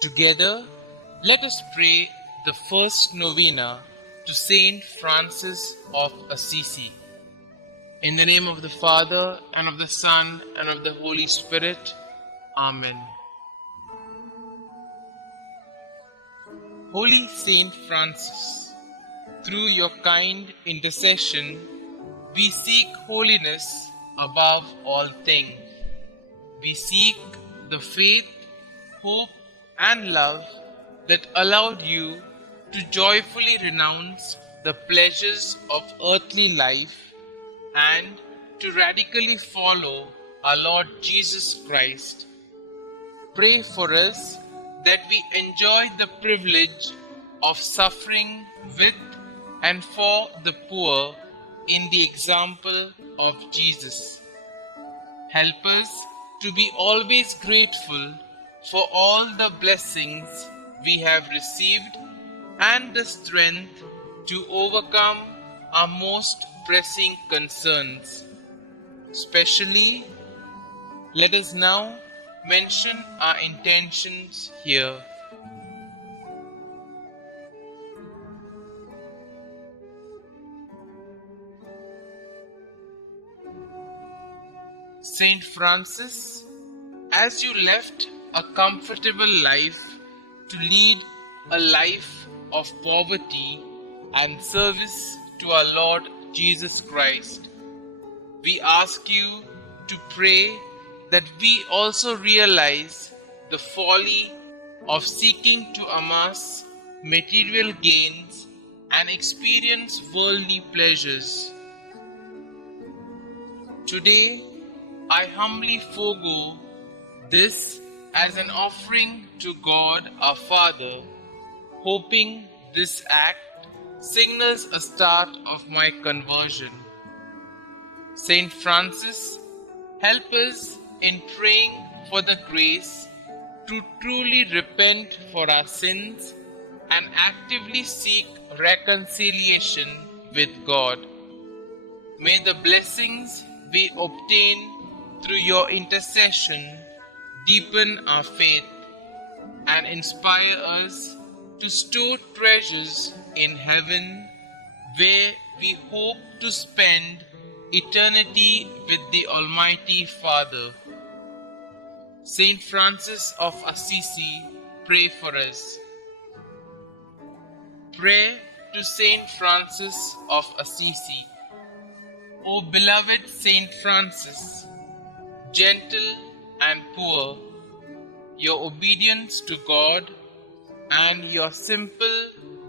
Together, let us pray the first novena to St Francis of Assisi. In the name of the Father, and of the Son, and of the Holy Spirit. Amen. Holy Saint Francis, through your kind intercession, we seek holiness above all things. We seek the faith, hope, and love that allowed you to joyfully renounce the pleasures of earthly life and to radically follow our Lord Jesus Christ. Pray for us that we enjoy the privilege of suffering with and for the poor in the example of Jesus. Help us to be always grateful for all the blessings we have received and the strength to overcome our most pressing concerns. Especially, let us now mention our intentions here. Saint Francis, as you left a comfortable life to lead a life of poverty and service to our Lord Jesus Christ, we ask you to pray that we also realize the folly of seeking to amass material gains and experience worldly pleasures. Today, I humbly forego this as an offering to God our Father, hoping this act signals a start of my conversion. Saint Francis, help us in praying for the grace to truly repent for our sins and actively seek reconciliation with God. May the blessings we obtain through your intercession deepen our faith and inspire us to store treasures in heaven, where we hope to spend eternity with the Almighty Father. Saint Francis of Assisi, pray for us. Pray to Saint Francis of Assisi. O beloved Saint Francis, gentle and poor, your obedience to God and your simple,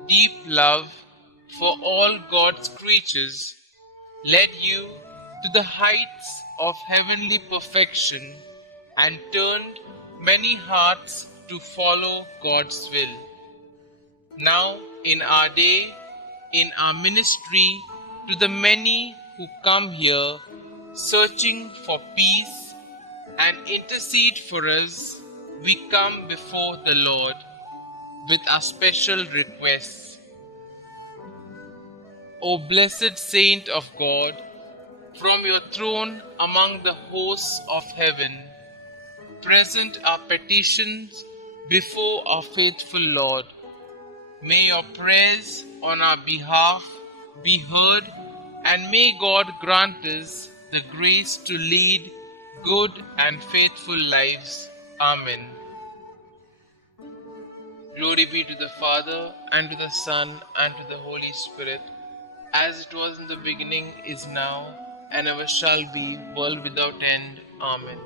deep love for all God's creatures led you to the heights of heavenly perfection and turned many hearts to follow God's will. Now, in our day, in our ministry, to the many who come here searching for peace and intercede for us, we come before the Lord with our special requests. O blessed Saint of God, from your throne among the hosts of heaven, present our petitions before our faithful Lord. May your prayers on our behalf be heard, and may God grant us the grace to lead good and faithful lives. Amen. Glory be to the Father, and to the Son, and to the Holy Spirit, as it was in the beginning, is now, and ever shall be, world without end. Amen.